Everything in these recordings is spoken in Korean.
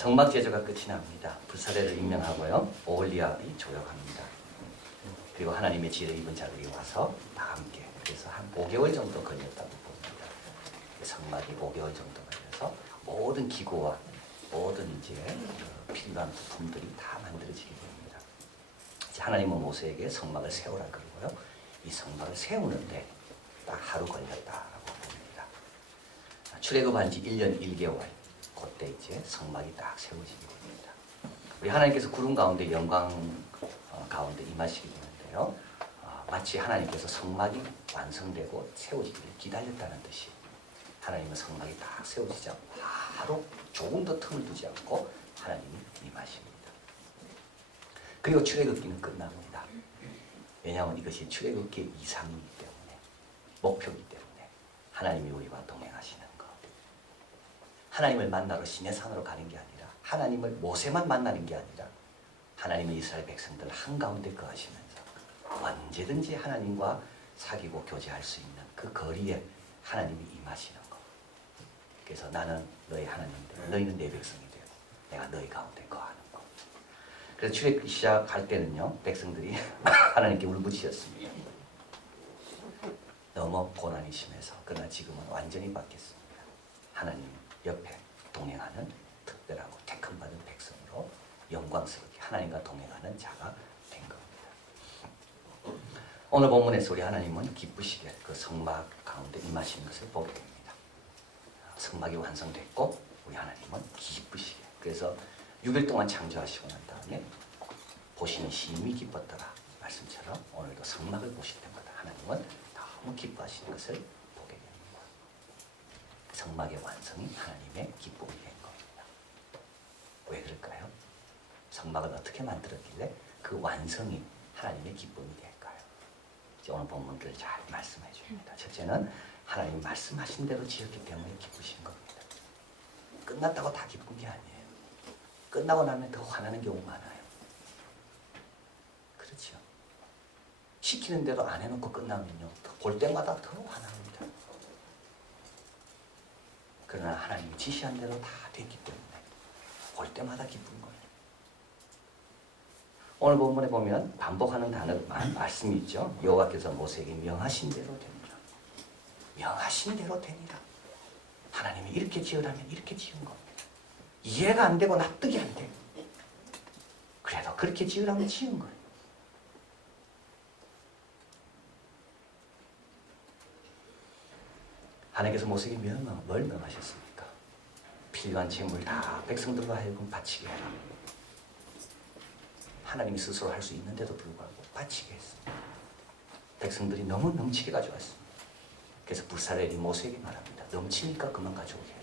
성막 제조가 끝이 납니다. 불사례를 임명하고요. 오홀리압이 조력합니다. 그리고 하나님의 지혜를 입은 자들이 와서 다 함께, 그래서 한 5개월 정도 걸렸다고 봅니다. 성막이 5개월 정도 걸려서 모든 기구와 모든 이제 필요한 부품들이 다 만들어지게 됩니다. 이제 하나님은 모세에게 성막을 세우라 그러고요. 이 성막을 세우는데 딱 하루 걸렸다라고 봅니다. 출애굽한 지 1년 1개월, 그때 이제 성막이 딱 세워지게 됩니다. 우리 하나님께서 구름 가운데 영광 가운데 임하시게 되는데요. 마치 하나님께서 성막이 완성되고 세워지기를 기다렸다는 듯이 하나님은 성막이 딱 세워지지 않고 바로 조금 더 틈을 두지 않고 하나님이 임하십니다. 그리고 출애굽기는 끝납니다. 왜냐하면 이것이 출애굽기의 이상이기 때문에, 목표이기 때문에 하나님이 우리와 동행하시는 것. 하나님을 만나러 시내산으로 가는 게 아니라 하나님을 모세만 만나는 게 아니라 하나님의 이스라엘 백성들 한가운데 거하시면서 언제든지 하나님과 사귀고 교제할 수 있는 그 거리에 하나님이 임하시는 것. 그래서 나는 너희 하나님인데 너희는 내 백성이 되고 내가 너희 가운데 거하는 것. 그래서 출애굽기 시작할 때는요, 백성들이 하나님께 울부짖었습니다. 너무 고난이 심해서. 그러나 지금은 완전히 바뀌었습니다. 하나님 옆에 동행하는 특별하고 택함받은 백성으로 영광스럽게 하나님과 동행하는 자가 된 겁니다. 오늘 본문에서 우리 하나님은 기쁘시게 그 성막 가운데 임하시는 것을 보게 됩니다. 성막이 완성됐고 우리 하나님은 기쁘시게, 그래서 6일 동안 창조하시고 난 다음에 보시는 심히 기뻤더라 말씀처럼 오늘도 성막을 보실 때마다 하나님은 너무 기뻐하시는 것을 보게 됩니다. 성막의 완성이 하나님의 기쁨이 된 겁니다. 왜 그럴까요? 성막을 어떻게 만들었길래 그 완성이 하나님의 기쁨이 될까요? 이제 오늘 본문들 잘 말씀해 줍니다. 첫째는 하나님 말씀하신 대로 지었기 때문에 기쁘신 겁니다. 끝났다고 다 기쁜 게 아니에요. 끝나고 나면 더 화나는 경우 많아요. 그렇죠? 시키는 대로 안 해놓고 끝나면요, 볼 때마다 더 화납니다. 그러나 하나님이 지시한 대로 다 됐기 때문에 볼 때마다 기쁜 거예요. 오늘 본문에 보면 반복하는 단어만 말씀이 있죠. 여호와께서 모세에게 명하신 대로 되니라. 명하신 대로 되니라. 하나님이 이렇게 지으라면 이렇게 지은 겁니다. 이해가 안 되고 납득이 안 돼요. 그래도 그렇게 지으라면 지은 거예요. 하나님께서 모세에게 뭘 명하셨습니까? 필요한 재물 다 백성들과 하여금 바치게 해라. 하나님이 스스로 할 수 있는데도 불구하고 바치게 했습니다. 백성들이 너무 넘치게 가져왔습니다. 그래서 불사렐이 모세에게 말합니다. 넘치니까 그만 가져오게 해라.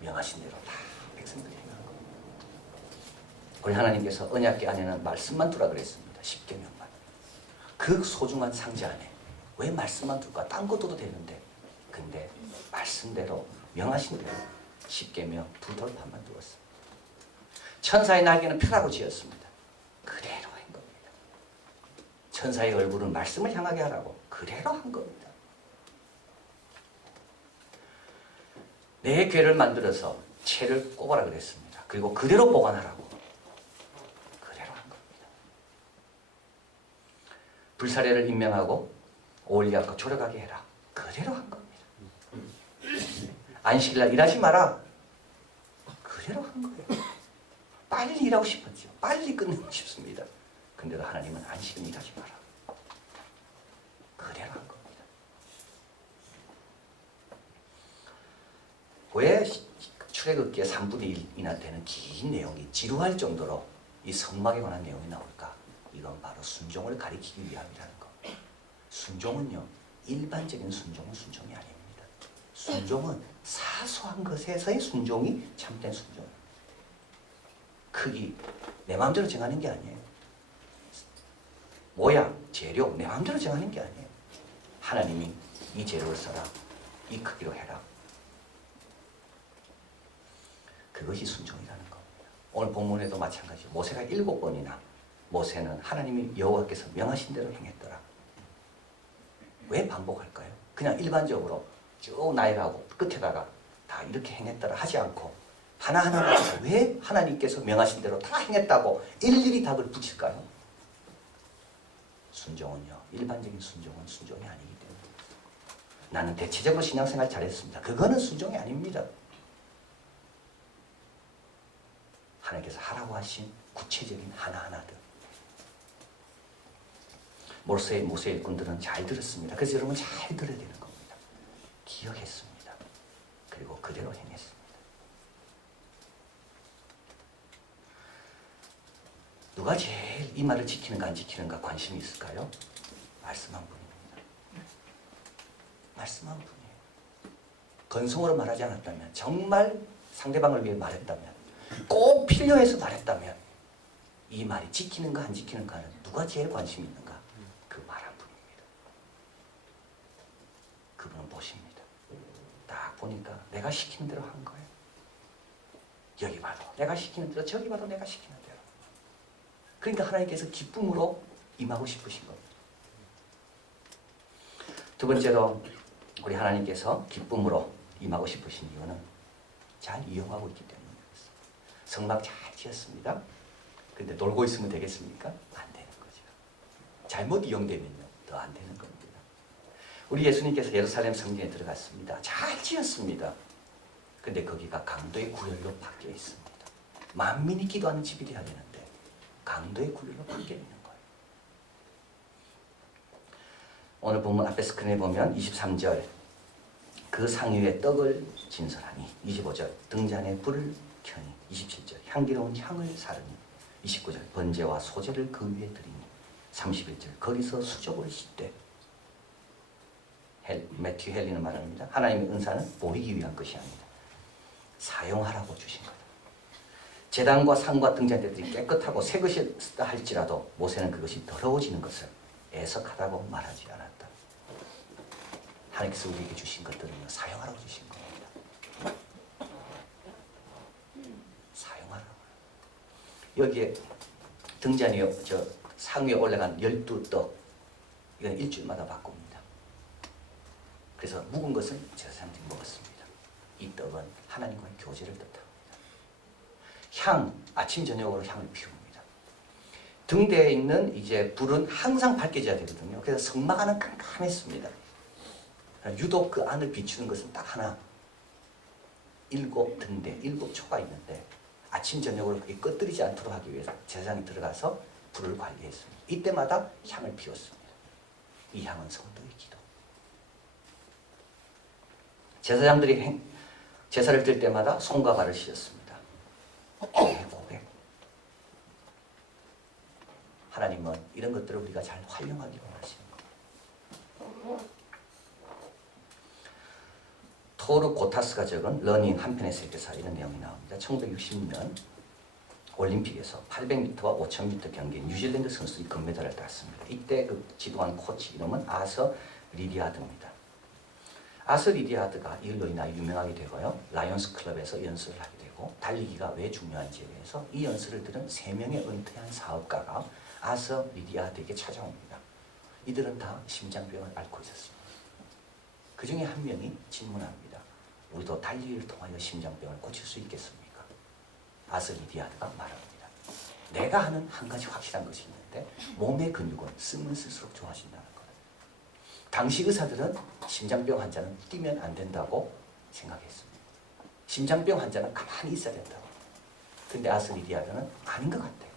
명하신 대로 다 백성들이 행한 겁니다. 우리 하나님께서 언약궤 안에는 말씀만 두라 그랬습니다. 10계명만. 그 소중한 상자 안에 왜 말씀만 둘까? 딴 거 둬도 되는데. 근데 말씀대로 명하신 대로 10계명 두 돌판만 두었습니다. 천사의 날개는 표라고 지었습니다. 그대로 한 겁니다. 천사의 얼굴은 말씀을 향하게 하라고 그대로 한 겁니다. 내 궤를 만들어서 채를 꼽아라 그랬습니다. 그리고 그대로 보관하라고 그대로 한 겁니다. 불사례를 임명하고 오홀리압과 조력하게 해라. 그대로 한 겁니다. 안식일날 일하지 마라. 그대로 한 거예요. 빨리 일하고 싶었죠. 빨리 끝내고 싶습니다. 근데도 하나님은 안식일 일하지 마라. 그대로 한 겁니다. 왜 출애굽기의 3분의 1이나 되는 긴 내용이 지루할 정도로 이 성막에 관한 내용이 나올까? 이건 바로 순종을 가리키기 위함이라는 겁니다. 순종은요, 일반적인 순종은 순종이 아닙니다. 순종은 사소한 것에서의 순종이 참된 순종입니다. 크기, 내 마음대로 정하는 게 아니에요. 모양, 재료, 내 마음대로 정하는 게 아니에요. 하나님이 이 재료를 써라, 이 크기로 해라. 그것이 순종이라는 겁니다. 오늘 본문에도 마찬가지죠. 모세가 7번이나 모세는 하나님이 여호와께서 명하신 대로 행했더라. 왜 반복할까요? 그냥 일반적으로 쭉 나열하고 끝에다가 다 이렇게 행했더라 하지 않고 하나하나 왜 하나님께서 명하신 대로 다 행했다고 일일이 닭을 붙일까요? 순종은요, 일반적인 순종은 순종이 아니기 때문에. 나는 대체적으로 신앙생활 잘했습니다. 그거는 순종이 아닙니다. 하나님께서 하라고 하신 구체적인 하나하나들. 모세의 일꾼들은 잘 들었습니다. 그래서 여러분 잘 들어야 되는 겁니다. 기억했습니다. 그리고 그대로 행했습니다. 누가 제일 이 말을 지키는가 안 지키는가 관심이 있을까요? 말씀 한 분입니다. 말씀 한 분이에요. 건성으로 말하지 않았다면, 정말 상대방을 위해 말했다면, 꼭 필요해서 말했다면, 이 말이 지키는가 안 지키는가는 누가 제일 관심이 있는가? 그 말 한 분입니다. 그분은 보십니다. 딱 보니까 내가 시키는 대로 한 거예요. 여기 봐도 내가 시키는 대로, 저기 봐도 내가 시키는 대로. 그러니까 하나님께서 기쁨으로 임하고 싶으신 겁니다. 두 번째로 우리 하나님께서 기쁨으로 임하고 싶으신 이유는 잘 이용하고 있기 때문입니다. 성막 잘 지었습니다. 근데 놀고 있으면 되겠습니까? 안 되는 거죠. 잘못 이용되면요, 더 안 되는 겁니다. 우리 예수님께서 예루살렘 성전에 들어갔습니다. 잘 지었습니다. 근데 거기가 강도의 구열로 바뀌어 있습니다. 만민이 기도하는 집이 되어야 되는데 강도의 구열로 바뀌어 있는 거예요. 오늘 본문 앞에 스크린에 보면 23절 그 상 위에 떡을 진설하니, 25절 등잔에 불을 켜니, 27절 향기로운 향을 사르니, 29절 번제와 소제를 그 위에 드리니, 31절 거기서 수족을 씻되. 매튜 헨리는 말합니다. 하나님의 은사는 보이기 위한 것이 아니다. 사용하라고 주신 거다. 제단과 상과 등잔대들이 깨끗하고 새 것이다 할지라도 모세는 그것이 더러워지는 것을 애석하다고 말하지 않았다. 하나님께서 우리에게 주신 것들은 사용하라고 주신 겁니다. 사용하라고. 여기에 등잔이요, 저 상 위에 올라간 12떡, 이건 일주일마다 바꿉니다. 그래서 묵은 것은 제사장들이 먹었습니다. 이 떡은 하나님과의 교제를 뜻합니다. 향, 아침 저녁으로 향을 피웁니다. 등대에 있는 이제 불은 항상 밝혀져야 되거든요. 그래서 성막 안은 깜깜했습니다. 유독 그 안을 비추는 것은 딱 하나, 7 등대, 7 초가 있는데 아침 저녁으로 그게 꺼뜨리지 않도록 하기 위해서 제사장이 들어가서 불을 관리했습니다. 이때마다 향을 피웠습니다. 이 향은 성도의 기도. 제사장들이 제사를 드릴 때마다 손과 발을 씻었습니다. 고백. 하나님은 이런 것들을 우리가 잘 활용하기 원하시는 겁니다. 토르 고타스가 적은 러닝 한 편의 세계사, 이런 내용이 나옵니다. 1960년 올림픽에서 800m와 5000m 경기에 뉴질랜드 선수들이 금메달을 땄습니다. 이때 그 지도한 코치 이름은 아서 리디아드입니다. 아서 리디아드가 이걸로 인하여 유명하게 되고요. 라이온스 클럽에서 연수를 하게 되고, 달리기가 왜 중요한지에 대해서 이 연수를 들은 3명의 은퇴한 사업가가 아서 리디아드에게 찾아옵니다. 이들은 다 심장병을 앓고 있었습니다. 그 중에 한 명이 질문합니다. 우리도 달리기를 통하여 심장병을 고칠 수 있겠습니까? 아서 리디아드가 말합니다. 내가 하는 한 가지 확실한 것이 있는데, 몸의 근육은 쓰면 쓸수록 좋아진다는 거예요. 당시 의사들은 심장병 환자는 뛰면 안 된다고 생각했습니다. 심장병 환자는 가만히 있어야 된다고. 근데 아서 리디아드는 아닌 것 같아요.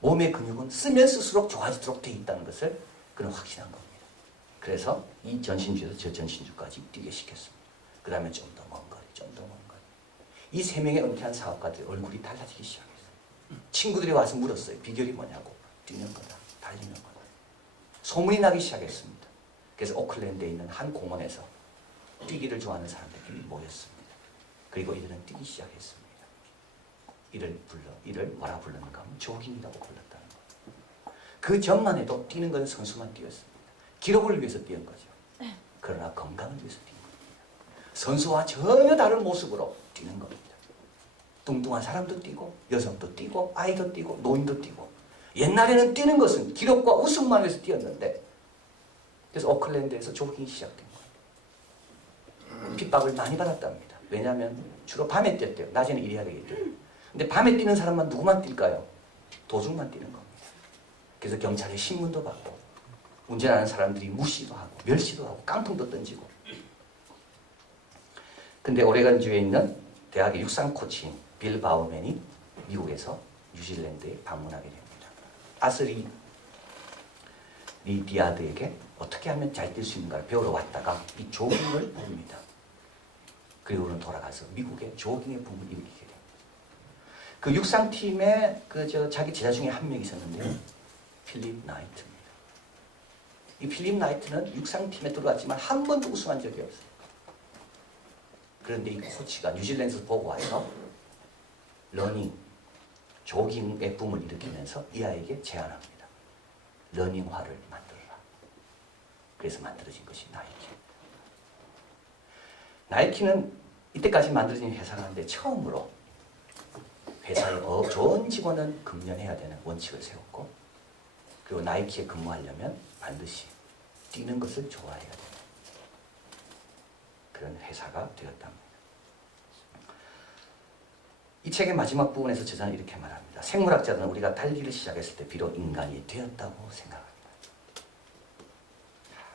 몸의 근육은 쓰면 쓸수록 좋아지도록 되어 있다는 것을 그는 확신한 겁니다. 그래서 이 전신주에서 저 전신주까지 뛰게 시켰습니다. 그 다음에 좀 더 먼 거리, 좀 더 먼 거리. 이 3명의 은퇴한 사업가들의 얼굴이 달라지기 시작했어요. 친구들이 와서 물었어요. 비결이 뭐냐고. 뛰는 거다, 달리는 거다. 소문이 나기 시작했습니다. 그래서 오클랜드에 있는 한 공원에서 뛰기를 좋아하는 사람들끼리 모였습니다. 그리고 이들은 뛰기 시작했습니다. 이를 뭐라 불렀는가 하면 조깅이라고 불렀다는 거예요. 그 전만 해도 뛰는 건 선수만 뛰었습니다. 기록을 위해서 뛰는 거죠. 그러나 건강을 위해서 뛰는 겁니다. 선수와 전혀 다른 모습으로 뛰는 겁니다. 뚱뚱한 사람도 뛰고, 여성도 뛰고, 아이도 뛰고, 노인도 뛰고. 옛날에는 뛰는 것은 기록과 우승만 위해서 뛰었는데, 그래서 오클랜드에서 조깅이 시작된 거예요. 핍박을 많이 받았답니다. 왜냐하면 주로 밤에 뛸 때요. 낮에는 일해야 되기 때문에. 근데 밤에 뛰는 사람만 누구만 뛸까요? 도둑만 뛰는 겁니다. 그래서 경찰에 신문도 받고 운전하는 사람들이 무시도 하고 멸시도 하고 깡통도 던지고. 근데 오레건주에 있는 대학의 육상 코치인 빌 바우맨이 미국에서 뉴질랜드에 방문하게 됩니다. 아스리 리디아드에게 어떻게 하면 잘 뛸 수 있는가를 배우러 왔다가 이 조깅을 봅니다. 그리고는 돌아가서 미국의 조깅의 붐을 일으키게 됩니다. 그 육상팀에 자기 제자 중에 한 명이 있었는데요. 필립 나이트입니다. 이 필립 나이트는 육상팀에 들어왔지만 한 번도 우승한 적이 없어요. 그런데 이 코치가 뉴질랜드에서 보고 와서 러닝, 조깅의 붐을 일으키면서 이 아이에게 제안합니다. 러닝화를 만들어라. 그래서 만들어진 것이 나이키입니다. 나이키는 이때까지 만들어진 회사가 한데 처음으로 회사의 좋은 직원은 금연해야 되는 원칙을 세웠고, 그리고 나이키에 근무하려면 반드시 뛰는 것을 좋아해야 되는 그런 회사가 되었답니다. 이 책의 마지막 부분에서 저자는 이렇게 말합니다. 생물학자들은 우리가 달리기를 시작했을 때 비록 인간이 되었다고 생각합니다.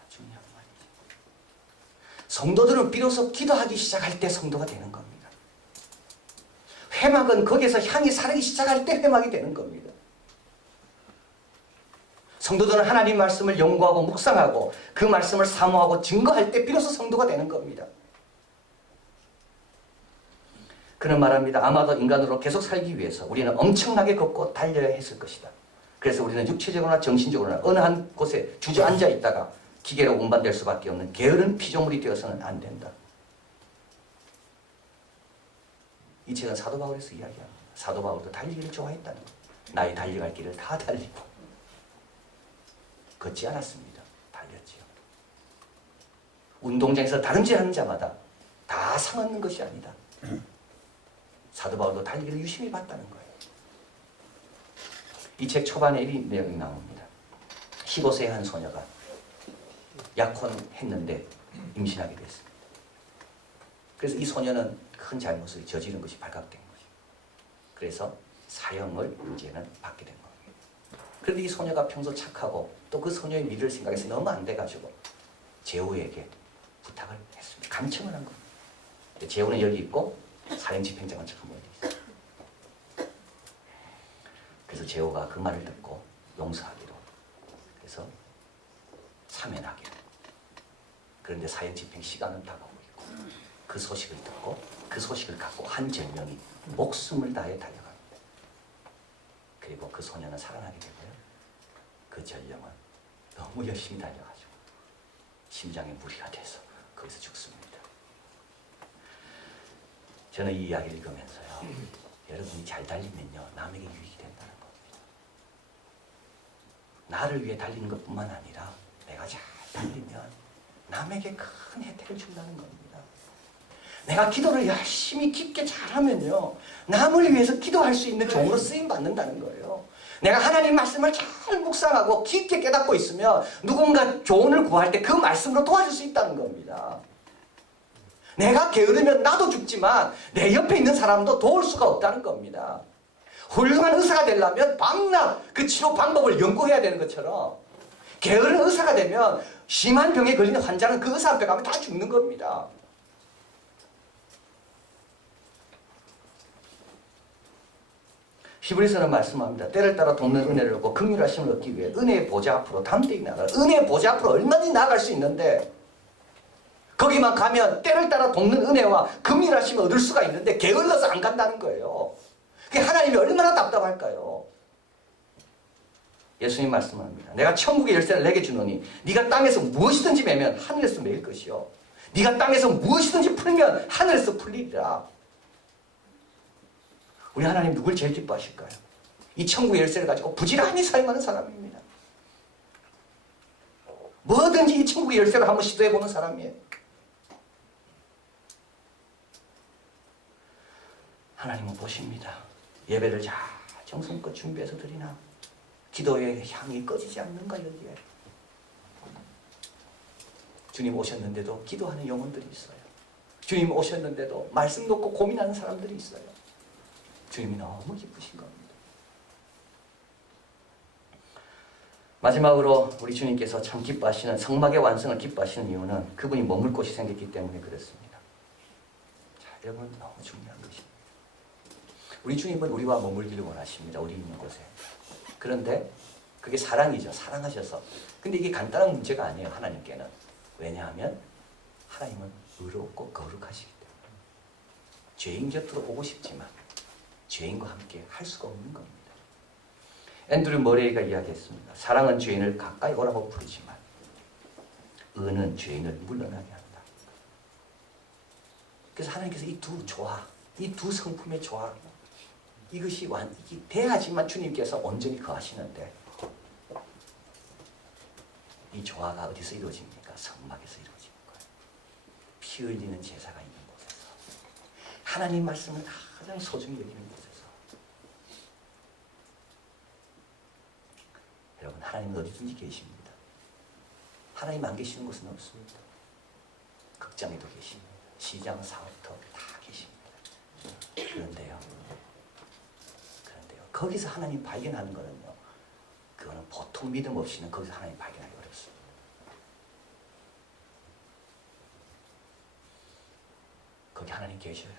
중요한 말이죠. 성도들은 비로소 기도하기 시작할 때 성도가 되는 겁니다. 회막은 거기에서 향이 사르기 시작할 때 회막이 되는 겁니다. 성도들은 하나님 말씀을 연구하고 묵상하고 그 말씀을 사모하고 증거할 때 비로소 성도가 되는 겁니다. 그는 말합니다. 아마도 인간으로 계속 살기 위해서 우리는 엄청나게 걷고 달려야 했을 것이다. 그래서 우리는 육체적으로나 정신적으로나 어느 한 곳에 주저앉아 있다가 기계로 운반될 수밖에 없는 게으른 피조물이 되어서는 안 된다. 이 책은 사도 바울에서 이야기합니다. 사도 바울도 달리기를 좋아했다는 것. 나의 달려갈 길을 다 달리고 걷지 않았습니다. 달렸지요. 운동장에서 다름질하는 자마다 다 상 얻는 것이 아니다. 사도 바울도 달리기를 유심히 봤다는 거예요. 이 책 초반에 이 내용이 나옵니다. 15세의 한 소녀가 약혼했는데 임신하게 됐습니다. 그래서 이 소녀는 큰 잘못을 저지른 것이 발각된 거죠. 그래서 사형을 이제는 받게 된 겁니다. 그런데 이 소녀가 평소 착하고 또 그 소녀의 미래를 생각해서 너무 안 돼가지고 제후에게 부탁을 했습니다. 감청을 한 겁니다. 제후는 여기 있고 사형 집행장은 저 멀리 있어요. 그래서 제후가 그 말을 듣고 용서하기로, 그래서 사면하기로. 그런데 사형 집행 시간은 다가오고 있고 그 소식을 듣고 그 소식을 갖고 한 전령이 목숨을 다해 달려갑니다. 그리고 그 소녀는 살아나게 되고요. 그 전령은 너무 열심히 달려가지고 심장에 무리가 돼서 거기서 죽습니다. 저는 이 이야기를 읽으면서요. 여러분이 잘 달리면요. 남에게 유익이 된다는 겁니다. 나를 위해 달리는 것뿐만 아니라 내가 잘 달리면 남에게 큰 혜택을 준다는 겁니다. 내가 기도를 열심히 깊게 잘하면요. 남을 위해서 기도할 수 있는 종으로 쓰임받는다는 거예요. 내가 하나님 말씀을 잘 묵상하고 깊게 깨닫고 있으면 누군가 조언을 구할 때 그 말씀으로 도와줄 수 있다는 겁니다. 내가 게으르면 나도 죽지만 내 옆에 있는 사람도 도울 수가 없다는 겁니다. 훌륭한 의사가 되려면 밤낮 그 치료 방법을 연구해야 되는 것처럼 게으른 의사가 되면 심한 병에 걸리는 환자는 그 의사 앞에 가면 다 죽는 겁니다. 히브리서는 말씀합니다. 때를 따라 돕는 은혜를 얻고 긍휼하심을 얻기 위해 은혜의 보좌 앞으로 담대히 나아가라. 은혜의 보좌 앞으로 얼마든지 나아갈 수 있는데 거기만 가면 때를 따라 돕는 은혜와 긍휼하심을 얻을 수가 있는데 게을러서 안 간다는 거예요. 그게 하나님이 얼마나 답답할까요? 예수님 말씀합니다. 내가 천국의 열쇠를 내게 주노니 네가 땅에서 무엇이든지 매면 하늘에서 매일 것이요 네가 땅에서 무엇이든지 풀면 하늘에서 풀리리라. 우리 하나님 누굴 제일 기뻐하실까요? 이 천국의 열쇠를 가지고 부지런히 사용하는 사람입니다. 뭐든지 이 천국의 열쇠를 한번 시도해보는 사람이에요. 하나님은 보십니다. 예배를 잘 정성껏 준비해서 드리나 기도의 향이 꺼지지 않는가 여기에. 주님 오셨는데도 기도하는 영혼들이 있어요. 주님 오셨는데도 말씀 놓고 고민하는 사람들이 있어요. 주님이 너무 기쁘신 겁니다. 마지막으로 우리 주님께서 참 기뻐하시는, 성막의 완성을 기뻐하시는 이유는 그분이 머물 곳이 생겼기 때문에 그렇습니다. 자, 여러분, 너무 중요한 것입니다. 우리 주님은 우리와 머물기를 원하십니다. 우리 있는 곳에. 그런데 그게 사랑이죠. 사랑하셔서. 근데 이게 간단한 문제가 아니에요. 하나님께는. 왜냐하면 하나님은 의롭고 거룩하시기 때문에 죄인 곁으로 오고 싶지만 죄인과 함께 할 수가 없는 겁니다. 앤드류 머레이가 이야기했습니다. 사랑은 죄인을 가까이 오라고 부르지만 의는 죄인을 물러나게 한다. 그래서 하나님께서 이 두 조화, 이 두 성품의 조화, 이것이 돼야지만 주님께서 온전히 거하시는데, 이 조화가 어디서 이루어집니까? 성막에서 이루어지는 거예요. 피 흘리는 제사가 있는 곳에서, 하나님 말씀을 가장 소중히 여기는 곳에서. 여러분, 하나님은 어디든지 계십니다. 하나님 안 계시는 곳은 없습니다. 극장에도 계십니다. 시장, 사업터 다 계십니다. 그런데요, 거기서 하나님 발견하는 거는요, 그거는 보통 믿음 없이는 거기서 하나님 발견하기 어렵습니다. 거기 하나님 계셔요.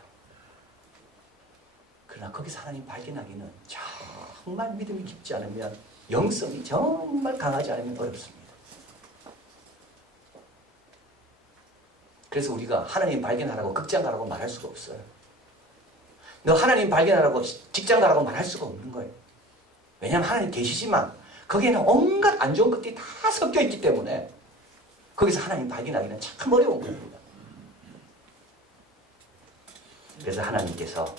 그러나 거기서 하나님 발견하기는 정말 믿음이 깊지 않으면, 영성이 정말 강하지 않으면 어렵습니다. 그래서 우리가 하나님 발견하라고 극장 가라고 말할 수가 없어요. 너 하나님 발견하라고 직장 가라고 말할 수가 없는 거예요. 왜냐하면 하나님 계시지만 거기에는 온갖 안 좋은 것들이 다 섞여 있기 때문에 거기서 하나님 발견하기는 참 어려운 겁니다. 그래서 하나님께서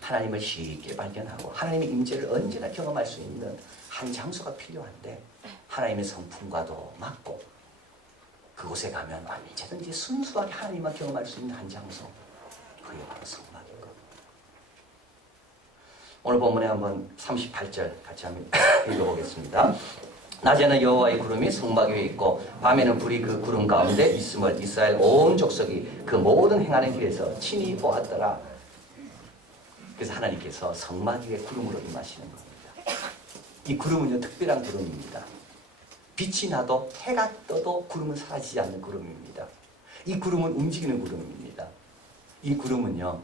하나님을 쉽게 발견하고 하나님의 임재를 언제나 경험할 수 있는 한 장소가 필요한데, 하나님의 성품과도 맞고 그곳에 가면 언제든지 순수하게 하나님만 경험할 수 있는 한 장소, 그게 바로 성막인 겁니다. 오늘 본문에 한번 38절 같이 한번 읽어보겠습니다. 낮에는 여호와의 구름이 성막 위에 있고 밤에는 불이 그 구름 가운데 있음을 이스라엘 온 족속이 그 모든 행하는 길에서 친히 보았더라. 그래서 하나님께서 성막 위에 구름으로 임하시는 겁니다. 이 구름은요, 특별한 구름입니다. 빛이 나도 해가 떠도 구름은 사라지지 않는 구름입니다. 이 구름은 움직이는 구름입니다. 이 구름은요,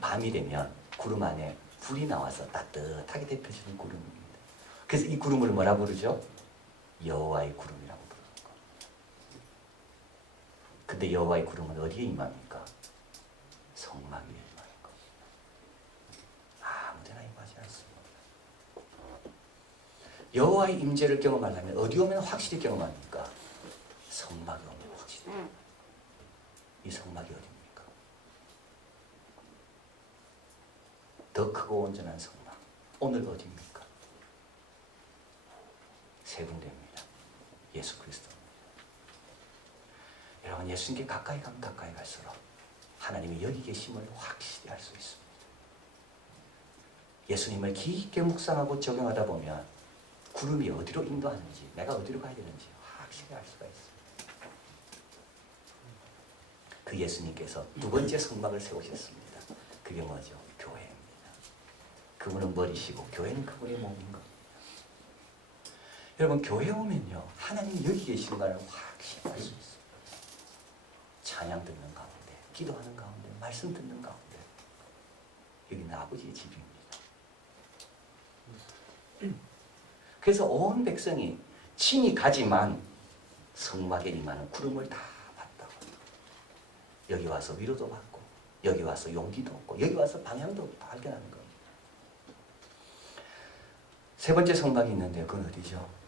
밤이 되면 구름 안에 불이 나와서 따뜻하게 데펴지는 구름입니다. 그래서 이 구름을 뭐라 부르죠? 여호와의 구름이라고 부르는 겁니다. 근데 여호와의 구름은 어디에 임합니까? 성막 위에 임하는 겁니다. 아무데나 임하지 않습니다. 여호와의 임재를 경험하려면 어디 오면 확실히 경험합니까? 성막에 오면 확실히. 이 성막이 어디입니까? 더 크고 온전한 성막. 오늘 어디입니까? 세 군데입니다. 예수 그리스도입니다. 여러분, 예수님께 가까이 가면 가까이 갈수록 하나님이 여기 계심을 확실히 알 수 있습니다. 예수님을 깊게 묵상하고 적용하다 보면 구름이 어디로 인도하는지, 내가 어디로 가야 되는지 확실히 알 수가 있습니다. 그 예수님께서 두 번째 성막을 세우셨습니다. 그게 뭐죠? 교회입니다. 그분은 머리시고 교회는 그분의 몸인 겁니다. 여러분, 교회 오면요, 하나님이 여기 계신 걸 확실히 알 수 있습니다. 찬양 듣는 가운데, 기도하는 가운데, 말씀 듣는 가운데, 여기는 아버지의 집입니다. 그래서 온 백성이 친히 가지만 성막에 임하는 구름을 다 봤다고. 여기 와서 위로도 받고, 여기 와서 용기도 얻고, 여기 와서 방향도 발견하는 겁니다. 세 번째 성막이 있는데 그건 어디죠?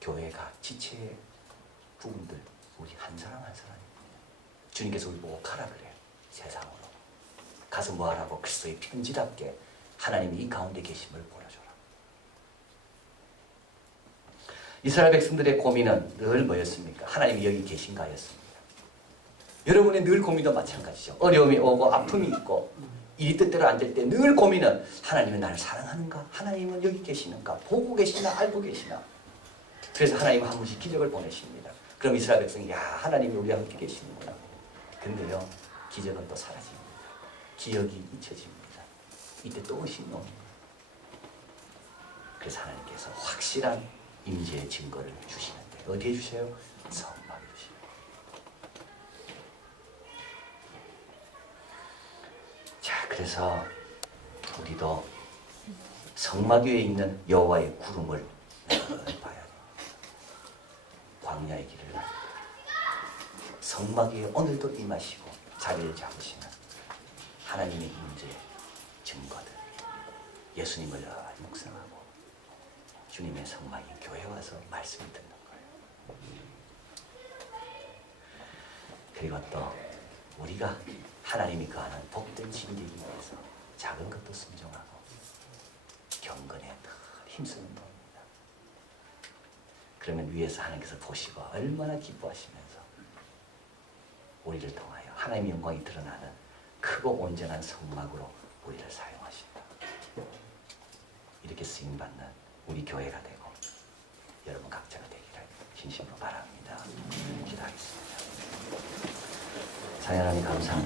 교회가 지체의 부분들, 우리 한 사람 한 사람입니다. 주님께서 우리 보고 가라 그래요. 세상으로 가서 뭐하라고? 그리스도의 편지답게 하나님이 이 가운데 계심을 보여줘라. 이스라엘 백성들의 고민은 늘 뭐였습니까? 하나님이 여기 계신가였습니다. 여러분의 늘 고민도 마찬가지죠. 어려움이 오고 아픔이 있고 일이 뜻대로 안 될 때 늘 고민은 하나님은 나를 사랑하는가? 하나님은 여기 계시는가? 보고 계시나? 알고 계시나? 그래서 하나님은 한 번씩 기적을 보내십니다. 그럼 이스라엘 백성이, 야, 하나님이 우리와 함께 계시는구나. 근데요, 기적은 또 사라집니다. 기억이 잊혀집니다. 이때 또 의심이 옵니다. 그래서 하나님께서 확실한 임재의 증거를 주시는데 어디에 주세요? 성막에 주시요. 자, 그래서 우리도 성막 위에 있는 여호와의 구름을 봐야 돼요. 광야의 길을 성막 위에 오늘도 임하시고 자리를 잡으시는 하나님의 임재 증거들, 예수님을 묵상하고 주님의 성막인 교회 와서 말씀을 듣는 거예요. 그리고 또 우리가 하나님이 거하는 복된 집이 되기 위해서 작은 것도 순종하고 경건에 늘 힘쓰는 겁니다. 그러면 위에서 하나님께서 보시고 얼마나 기뻐하시면서 우리를 통하여 하나님의 영광이 드러나는 크고 온전한 성막으로 우리를 사용하신다. 이렇게 쓰임받는 우리 교회가 되고 여러분 각자가 되기를 진심으로 바랍니다. 기도하겠습니다. 사랑하는 하나님 감사합니다.